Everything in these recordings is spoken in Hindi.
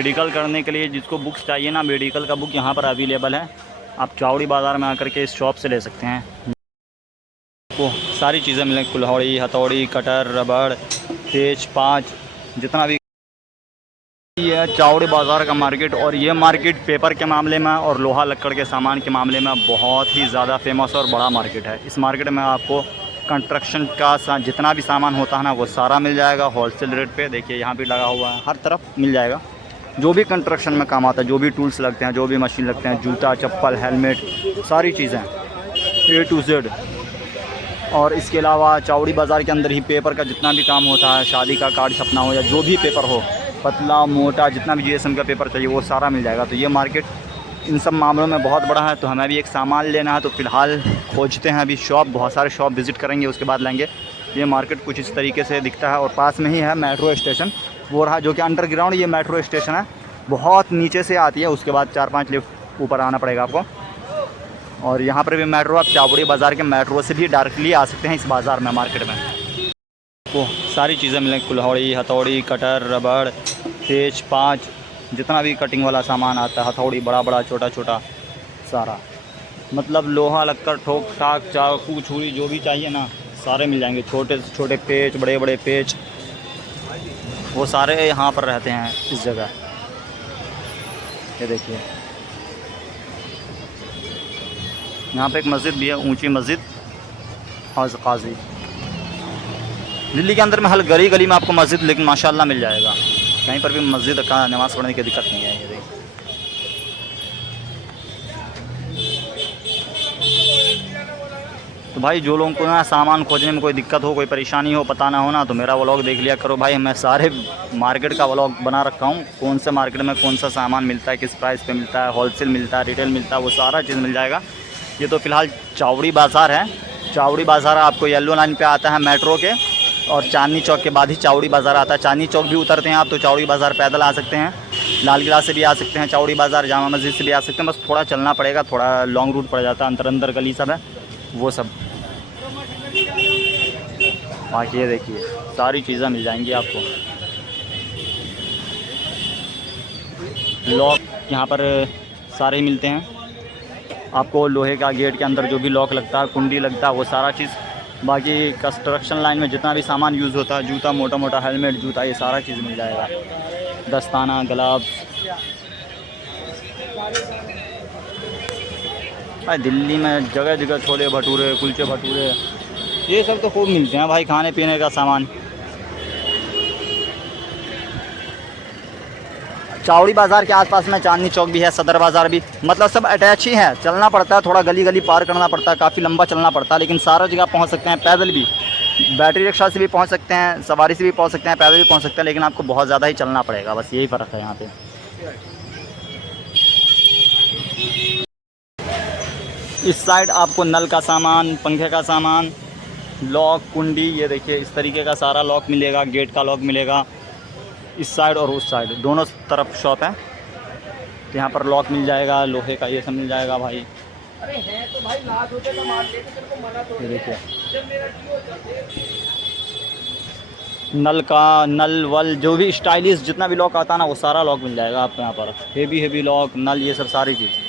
मेडिकल करने के लिए जिसको बुक्स चाहिए ना, मेडिकल का बुक यहाँ पर अवेलेबल है। आप चावड़ी बाज़ार में आकर के इस शॉप से ले सकते हैं। को सारी चीज़ें मिलेंगी, कुल्हाड़ी, हथौड़ी, कटर, रबड़, तेज, पाँच, जितना भी। ये है चावड़ी बाज़ार का मार्केट, और ये मार्केट पेपर के मामले में और लोहा लक्कड़ के सामान के मामले में बहुत ही ज़्यादा फेमस और बड़ा मार्केट है। इस मार्केट में आपको कंस्ट्रक्शन का जितना भी सामान होता है ना, वो सारा मिल जाएगा होलसेल रेट पे। देखिए यहाँ भी लगा हुआ है, हर तरफ मिल जाएगा जो भी कंस्ट्रक्शन में काम आता है, जो भी टूल्स लगते हैं, जो भी मशीन लगते हैं, जूता, चप्पल, हेलमेट, सारी चीज़ें A to Z। और इसके अलावा चावड़ी बाज़ार के अंदर ही पेपर का जितना भी काम होता है, शादी का कार्ड छपना हो या जो भी पेपर हो, पतला मोटा जितना भी GSM का पेपर चाहिए वो सारा मिल जाएगा। तो ये मार्केट इन सब मामलों में बहुत बड़ा है। तो हमें भी एक सामान लेना है, तो फ़िलहाल खोजते हैं अभी शॉप, बहुत सारे शॉप विज़िट करेंगे, उसके बाद लेंगे। ये मार्केट कुछ इस तरीके से दिखता है, और पास में ही है मेट्रो स्टेशन वो रहा, जो कि अंडरग्राउंड ये मेट्रो स्टेशन है, बहुत नीचे से आती है। उसके बाद 4-5 लिफ्ट ऊपर आना पड़ेगा आपको। और यहाँ पर भी मेट्रो, आप चावड़ी बाज़ार के मेट्रो से भी डायरेक्टली आ सकते हैं इस बाज़ार में, मार्केट में। वो सारी चीज़ें मिलेंगी, कुल्हाड़ी, हथौड़ी, कटर, रबड़, तेज, पाँच, जितना भी कटिंग वाला सामान आता है, हथौड़ी, बड़ा बड़ा, छोटा छोटा, सारा मतलब लोहा लक्कड़, ठोक ठाक, चाकू, छुरी, जो भी चाहिए ना, सारे मिल जाएंगे। छोटे से छोटे पेच, बड़े बड़े पेच, वो सारे यहाँ पर रहते हैं इस जगह। ये देखिए यहाँ पे एक मस्जिद भी है, ऊंची मस्जिद हज़ काजी। दिल्ली के अंदर में हर गली गली में आपको मस्जिद लेकिन माशाल्लाह मिल जाएगा, कहीं पर भी मस्जिद का नमाज़ पढ़ने की दिक्कत नहीं है। ये देखिए तो भाई जो लोगों को ना सामान खोजने में कोई दिक्कत हो, कोई परेशानी हो, पता ना हो ना, तो मेरा व्लॉग देख लिया करो भाई। मैं सारे मार्केट का व्लॉग बना रखा हूँ, कौन से मार्केट में कौन सा सामान मिलता है, किस प्राइस पे मिलता है, होलसेल मिलता है, रिटेल मिलता है, वो सारा चीज़ मिल जाएगा। ये तो फ़िलहाल चावड़ी बाज़ार है। चावड़ी बाज़ार आपको येलो लाइन पे आता है मेट्रो के, और चांदनी चौक के बाद ही चावड़ी बाज़ार आता है। चांदनी चौक भी उतरते हैं आप तो चावड़ी बाज़ार पैदल आ सकते हैं, लाल किला से भी आ सकते हैं, चावड़ी बाज़ार जामा मस्जिद से भी आ सकते हैं, बस थोड़ा चलना पड़ेगा, थोड़ा लॉन्ग रूट पड़ जाता है, अंदर अंदर गली सब है वो सब। बाकी ये देखिए सारी चीज़ें मिल जाएंगी आपको। लॉक यहाँ पर सारे ही मिलते हैं आपको, लोहे का गेट के अंदर जो भी लॉक लगता है, कुंडी लगता है, वो सारा चीज़। बाकी कंस्ट्रक्शन लाइन में जितना भी सामान यूज़ होता है, जूता, मोटा मोटा हेलमेट, जूता, ये सारा चीज़ मिल जाएगा। दस्ताना, ग्लव्स। भाई दिल्ली में जगह जगह छोले भटूरे, कुलचे भटूरे, ये सब तो खूब मिलते हैं भाई, खाने पीने का सामान। चावड़ी बाज़ार के आसपास में चांदनी चौक भी है, सदर बाज़ार भी, मतलब सब अटैच ही है। चलना पड़ता है, थोड़ा गली गली पार करना पड़ता है, काफ़ी लंबा चलना पड़ता है, लेकिन सारा जगह पहुंच सकते हैं। पैदल भी, बैटरी रिक्शा से भी पहुंच सकते हैं, सवारी से भी पहुंच सकते हैं, पैदल भी पहुंच सकते हैं, लेकिन आपको बहुत ज़्यादा ही चलना पड़ेगा, बस यही फ़र्क है यहाँ पे। इस साइड आपको नल का सामान, पंखे का सामान, लॉक, कुंडी, ये देखिए इस तरीके का सारा लॉक मिलेगा, गेट का लॉक मिलेगा। इस साइड और उस साइड दोनों तरफ शॉप है, तो यहाँ पर लॉक मिल जाएगा, लोहे का ये सब मिल जाएगा भाई। अरे है तो भाई लाज होते तो मार लेते, तेरे को मना तो। ये देखिए नल का, नल वल, जो भी स्टाइलिश जितना भी लॉक आता है ना, वो सारा लॉक मिल जाएगा आपको यहाँ पर। हेवी हेवी लॉक, नल, ये सब सारी चीज़।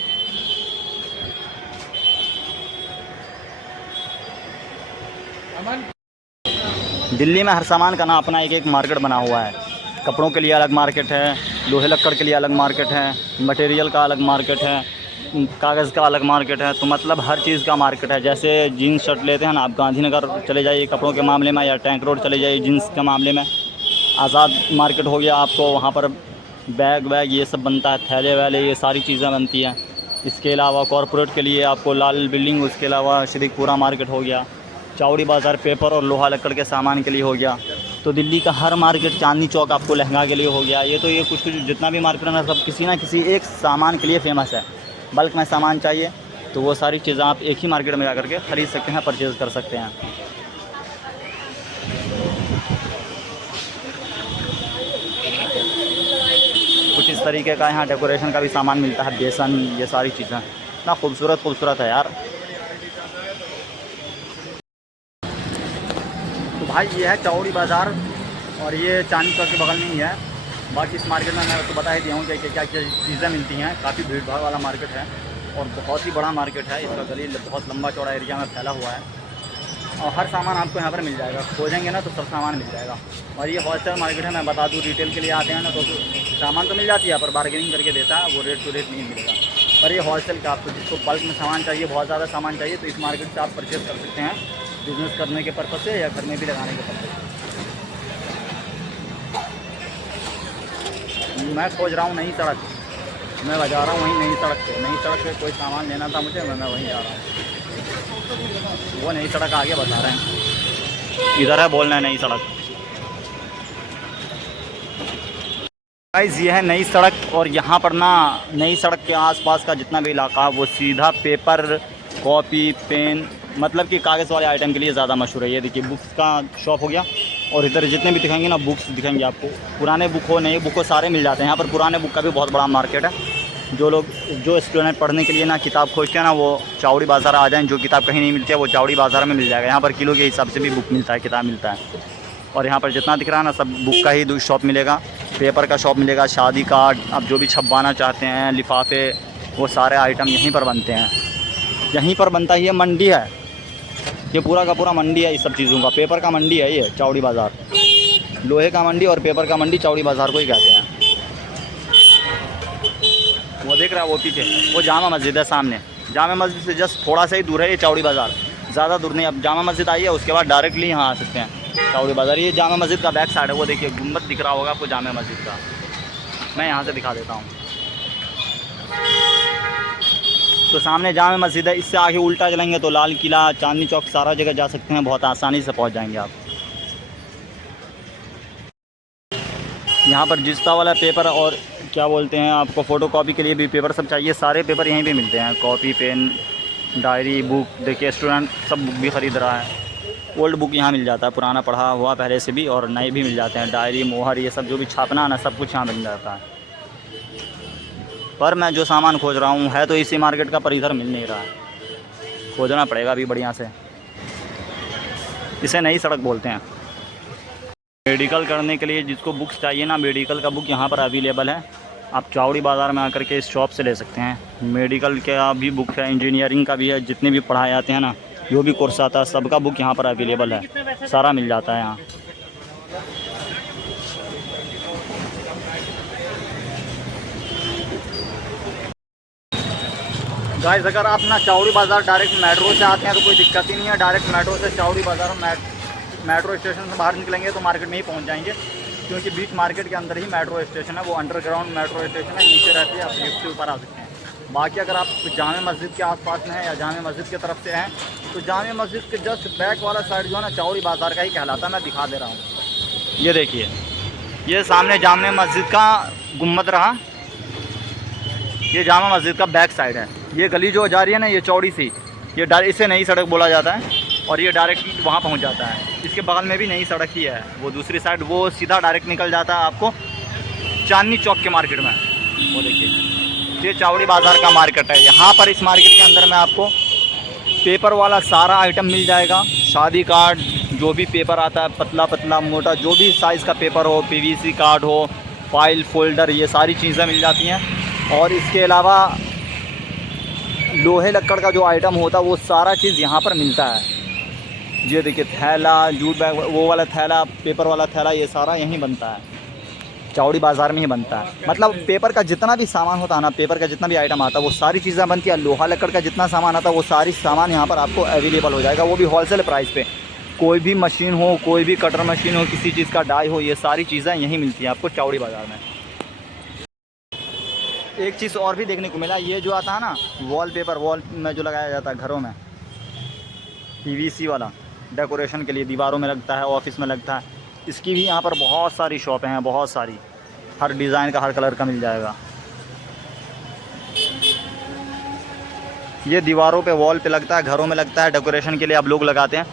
दिल्ली में हर सामान का ना अपना एक एक मार्केट बना हुआ है। कपड़ों के लिए अलग मार्केट है, लोहे लक्कड़ के लिए अलग मार्केट है, मटेरियल का अलग मार्केट है, कागज़ का अलग मार्केट है। तो मतलब हर चीज़ का मार्केट है। जैसे जीन्स शर्ट लेते हैं ना, आप गांधीनगर चले जाइए कपड़ों के मामले में, या टैंक रोड चले जाइए जीन्स के मामले में। आज़ाद मार्केट हो गया आपको, वहाँ पर बैग वैग ये सब बनता है, थैले वैले, ये सारी चीज़ें बनती हैं। इसके अलावा कॉरपोरेट के लिए आपको लाल बिल्डिंग, उसके अलावा श्रीपुरा मार्केट हो गया। चावड़ी बाज़ार पेपर और लोहा लक्कड़ के सामान के लिए हो गया। तो दिल्ली का हर मार्केट, चांदनी चौक आपको लहंगा के लिए हो गया। ये तो ये कुछ कुछ जितना भी मार्केट है सब किसी ना किसी एक सामान के लिए फ़ेमस है। बल्क में सामान चाहिए तो वो सारी चीज़ें आप एक ही मार्केट में जाकर के ख़रीद सकते हैं, परचेज़ कर सकते हैं। कुछ इस तरीके का यहाँ डेकोरेशन का भी सामान मिलता है, बेसन, ये सारी चीज़ें। इतना खूबसूरत खूबसूरत है यार। तो भाई ये है चावड़ी बाज़ार, और ये चांदनी चौक के बगल में ही है। बाकी इस मार्केट में मैं आपको बता ही दिया हूँ कि क्या क्या चीज़ें मिलती हैं। काफ़ी भीड़ भाड़ वाला मार्केट है और बहुत ही बड़ा मार्केट है। इसका गली बहुत लंबा चौड़ा एरिया में फैला हुआ है और हर सामान आपको यहाँ पर मिल जाएगा। खोजेंगे ना तो सब सामान मिल जाएगा। और ये होलसेल मार्केट है, मैं बता दूँ रिटेल के लिए आते हैं ना तो सामान तो मिल जाती है पर बार्गेनिंग करके देता है, वो रेट टू रेट नहीं मिलेगा। पर ये होलसेल का आपको जिसको बल्क में सामान चाहिए, बहुत ज़्यादा सामान चाहिए तो इस मार्केट से आप परचेज़ कर सकते हैं बिज़नेस करने के पर्पज़ से या घर में भी लगाने के पर्पज़ से। मैं खोज रहा हूँ नई सड़क, मैं बजा रहा हूँ वहीं नई सड़क पे कोई सामान लेना था मुझे, मैं वहीं जा रहा हूँ। वो नई सड़क आगे बता रहे हैं, इधर है बोलना है नई सड़क। गाइस ये है नई सड़क और यहाँ पर ना नई सड़क के आसपास का जितना भी इलाका है वो सीधा पेपर, कॉपी, पेन मतलब कि कागज़ वाले आइटम के लिए ज़्यादा मशहूर है। ये देखिए बुक्स का शॉप हो गया और इधर जितने भी दिखाएंगे ना बुक्स दिखाएंगे आपको, पुराने बुक हो नए बुक हो सारे मिल जाते हैं यहाँ पर। पुराने बुक का भी बहुत बड़ा मार्केट है। जो स्टूडेंट पढ़ने के लिए ना किताब खोजते हैं ना वो चावड़ी बाज़ार आ जाएँ। जो किताब कहीं नहीं मिलती है वो चावड़ी बाज़ार में मिल जाएगा। यहाँ पर किलो के हिसाब से भी बुक मिलता है, किताब मिलता है। और यहाँ पर जितना दिख रहा है ना सब बुक का ही शॉप मिलेगा, पेपर का शॉप मिलेगा, शादी कार्ड आप जो भी छपवाना चाहते हैं, लिफाफे, वो सारे आइटम यहीं पर बनते हैं। यहीं पर बनता ही है, मंडी है ये पूरा का पूरा मंडी है इस सब चीज़ों का। पेपर का मंडी है ये चावड़ी बाज़ार, लोहे का मंडी और पेपर का मंडी चावड़ी बाज़ार को ही कहते हैं। वो देख रहा है वो पीछे वो जामा मस्जिद है सामने, जामा मस्जिद से जस्ट थोड़ा सा ही दूर है ये चावड़ी बाज़ार, ज़्यादा दूर नहीं। अब जामा मस्जिद आई है उसके बाद डायरेक्टली यहाँ आ सकते हैं चावड़ी बाज़ार। ये जामा मस्जिद का बैक साइड है, वो देखिए गुम्बद दिख रहा होगा आपको जामा मस्जिद का। मैं यहाँ से दिखा देता हूँ। तो सामने जामा मस्जिद है, इससे आगे उल्टा चलेंगे तो लाल किला, चांदनी चौक, सारा जगह जा सकते हैं, बहुत आसानी से पहुँच जाएंगे आप। यहाँ पर जिस्ता वाला पेपर और क्या बोलते हैं आपको फ़ोटोकॉपी के लिए भी पेपर सब चाहिए, सारे पेपर यहीं पे मिलते हैं। Copy, pen, diary, book. देखिए स्टूडेंट सब बुक भी ख़रीद रहा है। ओल्ड बुक यहाँ मिल जाता है, पुराना पढ़ा हुआ पहले से भी, और नए भी मिल जाते हैं। डायरी, मोहर, ये सब जो भी छापना है ना सब कुछ यहाँ मिल जाता है। पर मैं जो सामान खोज रहा हूँ है तो इसी मार्केट का, पर इधर मिल नहीं रहा है, खोजना पड़ेगा अभी बढ़िया से। इसे नई सड़क बोलते हैं। मेडिकल करने के लिए जिसको बुक्स चाहिए ना, मेडिकल का बुक यहाँ पर अवेलेबल है। आप चावड़ी बाज़ार में आकर के इस शॉप से ले सकते हैं। मेडिकल का भी बुक है, इंजीनियरिंग का भी है, जितने भी पढ़ाए जाते हैं ना जो भी कोर्स आता है सबका बुक यहाँ पर अवेलेबल है, सारा मिल जाता है यहाँ। गाइस अगर आप ना चावड़ी बाज़ार डायरेक्ट मेट्रो से आते हैं तो कोई दिक्कत ही नहीं है। डायरेक्ट मेट्रो से चावड़ी बाज़ार मेट्रो स्टेशन से बाहर निकलेंगे तो मार्केट में ही पहुंच जाएंगे, क्योंकि बीच मार्केट के अंदर ही मेट्रो स्टेशन है। वो अंडरग्राउंड मेट्रो स्टेशन है, नीचे रहती है, आप लिफ्ट से ऊपर आ सकते हैं। बाकी अगर आप जामे मस्जिद के आसपास में हैं या जामे मस्जिद की तरफ से हैं तो जामे मस्जिद के जस्ट बैक वाला साइड जो है ना चावड़ी बाज़ार का ही कहलाता है। मैं दिखा दे रहा हूँ, ये देखिए ये सामने जामे मस्जिद का गुम्बद रहा, ये जामा मस्जिद का बैक साइड है। ये गली जो जा रही है ना ये चौड़ी सी, ये इसे नई सड़क बोला जाता है और ये डायरेक्ट वहाँ पहुँच जाता है। इसके बगल में भी नई सड़क ही है, वो दूसरी साइड वो सीधा डायरेक्ट निकल जाता है आपको चांदनी चौक के मार्केट में। वो देखिए ये चावड़ी बाज़ार का मार्केट है। यहाँ पर इस मार्केट के अंदर में आपको पेपर वाला सारा आइटम मिल जाएगा। शादी कार्ड, जो भी पेपर आता है, पतला पतला मोटा जो भी साइज़ का पेपर हो, पीवीसी कार्ड हो, फाइल फोल्डर, ये सारी चीज़ें मिल जाती हैं। और इसके अलावा लोहे लक्कड़ का जो आइटम होता है वो सारा चीज़ यहाँ पर मिलता है। ये देखिए थैला, जूट बैग, वो वाला थैला, पेपर वाला थैला, ये सारा यहीं बनता है, चावड़ी बाज़ार में ही बनता है। मतलब पेपर का जितना भी सामान होता है ना, पेपर का जितना भी आइटम आता है वो सारी चीज़ें बनती है। लोहा लक्कड़ का जितना सामान आता है वो सारी सामान यहाँ पर आपको अवेलेबल हो जाएगा, वो भी होलसेल प्राइस पे। कोई भी मशीन हो, कोई भी कटर मशीन हो, किसी चीज़ का डाई हो, ये सारी चीज़ें यहीं मिलती हैं आपको चावड़ी बाज़ार में। एक चीज़ और भी देखने को मिला, ये जो आता है ना वॉलपेपर, वॉल में जो लगाया जाता है घरों में, पीवीसी वाला, डेकोरेशन के लिए दीवारों में लगता है, ऑफिस में लगता है, इसकी भी यहाँ पर बहुत सारी शॉपें हैं, बहुत सारी, हर डिज़ाइन का, हर कलर का मिल जाएगा। ये दीवारों पे, वॉल पे लगता है, घरों में लगता है, डेकोरेशन के लिए आप लोग लगाते हैं।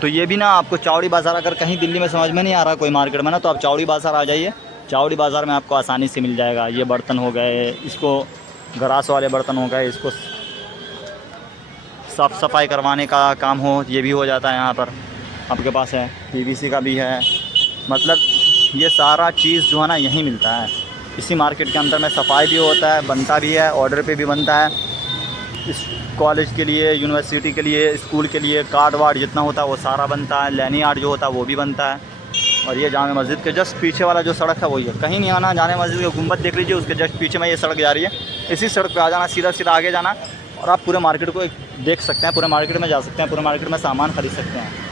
तो ये भी ना आपको चावड़ी बाज़ार, अगर कहीं दिल्ली में समझ में नहीं आ रहा कोई मार्केट में ना, तो आप चावड़ी बाज़ार आ जाइए, चावड़ी बाज़ार में आपको आसानी से मिल जाएगा। ये बर्तन हो गए, इसको ग्रास वाले बर्तन हो गए, इसको साफ़ सफाई करवाने का काम हो, ये भी हो जाता है यहाँ पर आपके पास है। पीवीसी का भी है, मतलब ये सारा चीज़ जो है ना यहीं मिलता है। इसी मार्केट के अंदर में सफाई भी होता है, बनता भी है, ऑर्डर पे भी बनता है। इस कॉलेज के लिए, यूनिवर्सिटी के लिए, स्कूल के लिए कार्ड वार्ड जितना होता है वो सारा बनता है। लैनी आर्ट जो होता है वो भी बनता है। और ये जामे मस्जिद के जस्ट पीछे वाला जो सड़क है वही है, कहीं नहीं आना। जामे मस्जिद का गुंबद देख लीजिए, उसके जस्ट पीछे में ये सड़क जा रही है। इसी सड़क पे आ जाना, सीधा सीधा आगे जाना और आप पूरे मार्केट को देख सकते हैं। पूरे मार्केट में जा सकते हैं, पूरे मार्केट में सामान खरीद सकते हैं।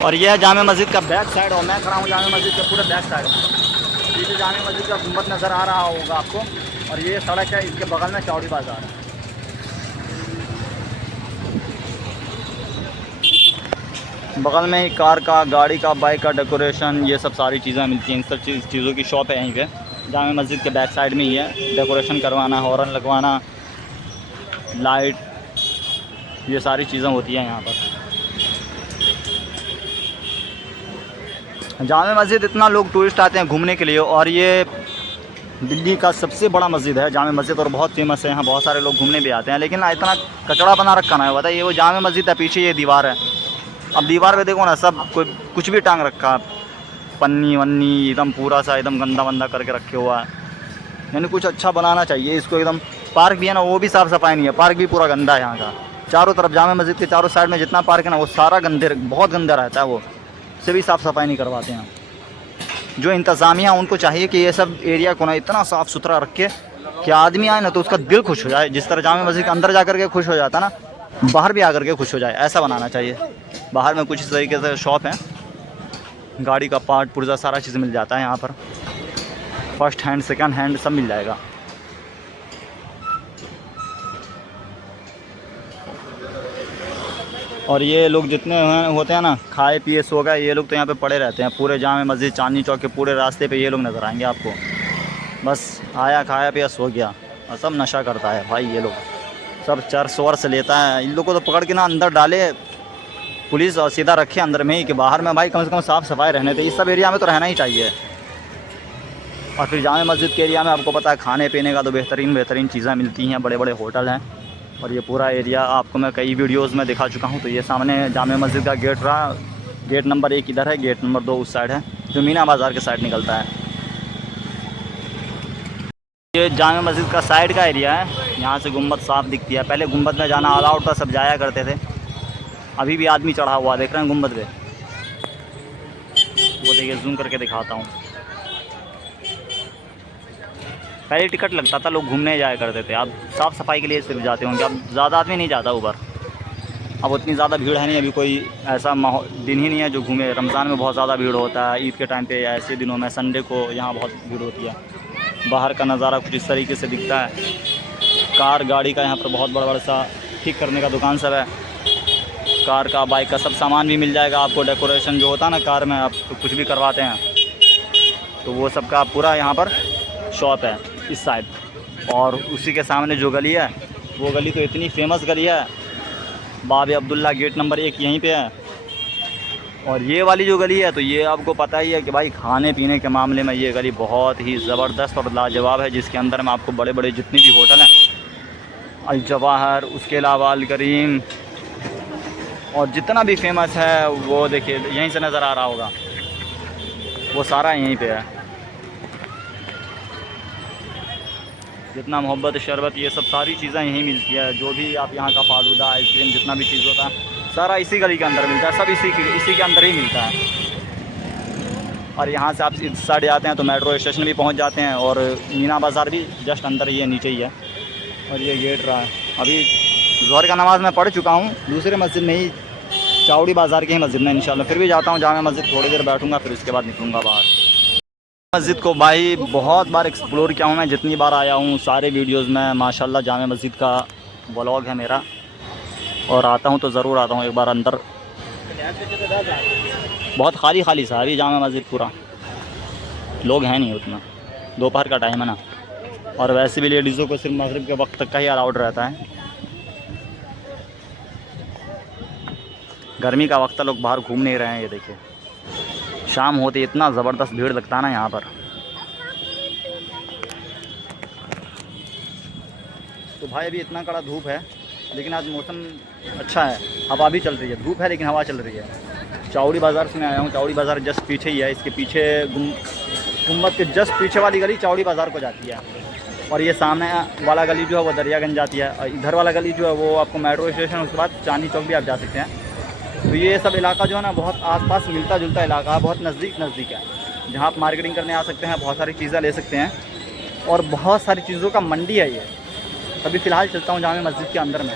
और यह है जामे मस्जिद का बैक साइड, और मैं खड़ा हूँ जामे मस्जिद के पूरे बैक साइड में। पीछे जामे मस्जिद का गुंबद नज़र आ रहा होगा आपको, और ये सड़क है, इसके बगल में चौड़ी बाज़ार है। बगल में ही कार का, गाड़ी का, बाइक का डेकोरेशन, ये सब सारी चीज़ें मिलती हैं। इन सब चीज़ों की शॉप है यहीं पे, जामे मस्जिद के बैक साइड में ही है। डेकोरेशन करवाना, हॉर्न लगवाना, लाइट, ये सारी चीज़ें होती हैं यहाँ पर। जामे मस्जिद इतना लोग टूरिस्ट आते हैं घूमने के लिए, और ये दिल्ली का सबसे बड़ा मस्जिद है जामे मस्जिद, और बहुत फेमस है। यहाँ बहुत सारे लोग घूमने भी आते हैं, लेकिन इतना कचरा बना रखा ना है। बताइए, वो जामे मस्जिद है, पीछे ये दीवार है। अब दीवार पे देखो ना, सब कोई कुछ भी टांग रखा, पन्नी वन्नी एकदम पूरा सा एकदम गंदा वंदा करके रखे हुआ है। यानी कुछ अच्छा बनाना चाहिए इसको एकदम। पार्क भी है ना, वो भी साफ़ सफाई नहीं है, पार्क भी पूरा गंदा है यहाँ का। चारों तरफ जामे मस्जिद के चारों साइड में जितना पार्क है ना, वो सारा गंदे, बहुत गंदा रहता है। वो से भी साफ़ सफाई नहीं करवाते हैं। जो इंतज़ामिया उनको चाहिए कि ये सब एरिया को ना इतना साफ़ सुथरा रखे कि आदमी आए ना तो उसका दिल खुश हो जाए। जिस तरह जामे मस्जिद के अंदर जा कर के खुश हो जाता ना, बाहर भी आकर के खुश हो जाए, ऐसा बनाना चाहिए। बाहर में कुछ इस तरीके से शॉप है, गाड़ी का पार्ट पुर्जा सारा चीज़ मिल जाता है यहाँ पर। फर्स्ट हैंड, सेकंड हैंड सब मिल जाएगा। और ये लोग जितने होते हैं ना, खाए पिए सो गए, ये लोग तो यहाँ पे पड़े रहते हैं। पूरे जामे मस्जिद, चांदनी चौक के पूरे रास्ते पे ये लोग नज़र आएंगे आपको। बस आया, खाया पिया, सो गया, और सब नशा करता है भाई। ये लोग सब चर्स वर्स लेता है। इन लोगों को तो पकड़ के ना अंदर डाले पुलिस, और सीधा रखे अंदर में ही, कि बाहर में भाई कम से कम साफ़ सफाई रहने थे। इस सब एरिया में तो रहना ही चाहिए। और फिर जामे मस्जिद के एरिया में आपको पता है खाने पीने का तो बेहतरीन चीज़ें मिलती हैं, बड़े बड़े होटल हैं। और ये पूरा एरिया आपको मैं कई वीडियोज़ में दिखा चुका हूँ। तो ये सामने जामे मस्जिद का गेट रहा, गेट नंबर 1 इधर है, गेट नंबर 2 उस साइड है, जो मीना बाज़ार के साइड निकलता है। ये जामे मस्जिद का साइड का एरिया है, यहाँ से गुम्बद साफ़ दिखती है। पहले गुम्बद में जाना अलाउड था, सब जाया करते थे। अभी भी आदमी चढ़ा हुआ देख रहे हैं गुम्बद पे, वो देखिए, जूम करके दिखाता हूँ। पहले टिकट लगता था, लोग घूमने जाया करते थे। अब साफ़ सफाई के लिए सिर्फ जाते होंगे, अब ज़्यादा आदमी नहीं जाता ऊपर। अब उतनी ज़्यादा भीड़ है नहीं, अभी कोई ऐसा दिन ही नहीं है जो घूमे। रमज़ान में बहुत ज़्यादा भीड़ होता है, ईद के टाइम पे, ऐसे दिनों में, संडे को यहाँ बहुत भीड़ होती है। बाहर का नज़ारा कुछ इस तरीके से दिखता है। कार गाड़ी का यहाँ पर बहुत बड़ा सा ठीक करने का दुकान सब है। कार का, बाइक का सब सामान भी मिल जाएगा आपको। डेकोरेशन जो होता है ना कार में, आप तो कुछ भी करवाते हैं तो वो सब का पूरा यहाँ पर शॉप है इस साइड। और उसी के सामने जो गली है, वो गली तो इतनी फेमस गली है, बाबे अब्दुल्ला, गेट नंबर 1 यहीं पे है। और ये वाली जो गली है, तो ये आपको पता ही है कि भाई खाने पीने के मामले में ये गली बहुत ही ज़बरदस्त और लाजवाब है। जिसके अंदर में आपको बड़े बड़े जितने भी होटल हैं, अल जवाहर, उसके अलावा अल करीम, और जितना भी फेमस है वो देखिए यहीं से नज़र आ रहा होगा, वो सारा यहीं पे है। जितना मोहब्बत, शरबत, ये सब सारी चीज़ें यहीं मिलती है। जो भी आप यहाँ का फालूदा, आइसक्रीम, जितना भी चीज़ होता है सारा इसी गली के अंदर मिलता है। सब इसी के अंदर ही मिलता है। और यहाँ से आप इस साइड जाते हैं तो मेट्रो स्टेशन भी पहुँच जाते हैं, और मीना बाज़ार भी जस्ट अंदर ही है, नीचे ही है। और ये गेट रहा है। अभी ज़ोहर का नमाज़ मैं पढ़ चुका हूँ दूसरे मस्जिद में ही, चावड़ी बाज़ार की ही मस्जिद में। इंशाल्लाह फिर भी जाता हूँ जामे मस्जिद, थोड़ी देर बैठूँगा, फिर उसके बाद निकलूँगा बाहर। मस्जिद को भाई बहुत बार एक्सप्लोर किया हूँ मैं, जितनी बार आया हूँ सारे वीडियोज़ में माशाल्लाह जामे मस्जिद का व्लॉग है मेरा, और आता हूँ तो ज़रूर आता हूँ एक बार अंदर। बहुत खाली सा अभी जामे मस्जिद, पूरा लोग हैं नहीं उतना, दोपहर का टाइम है ना, और वैसे भी लेडीज़ों को सिर्फ मगरिब के वक्त तक का ही अलाउड रहता है। गर्मी का वक्त लोग बाहर घूम नहीं रहे हैं। ये देखिए शाम होते इतना ज़बरदस्त भीड़ लगता है ना यहाँ पर। तो भाई अभी इतना कड़ा धूप है, लेकिन आज मौसम अच्छा है, हवा भी चल रही है। धूप है लेकिन हवा चल रही है। चावड़ी बाज़ार से मैं आया हूँ। चावड़ी बाज़ार जस्ट पीछे ही है, इसके पीछे गुम्बद के जस्ट पीछे वाली गली चावड़ी बाज़ार को जाती है। और ये सामने वाला गली जो है वो दरियागंज जाती है, और इधर वाला गली जो है वो आपको मेट्रो स्टेशन, उसके बाद चांदनी चौक भी आप जा सकते हैं। तो ये सब इलाका जो है ना बहुत आसपास मिलता जुलता इलाका है, बहुत नज़दीक है, जहाँ आप मार्केटिंग करने आ सकते हैं, बहुत सारी चीज़ें ले सकते हैं और बहुत सारी चीज़ों का मंडी है ये। अभी फ़िलहाल चलता हूँ जामे मस्जिद के अंदर में।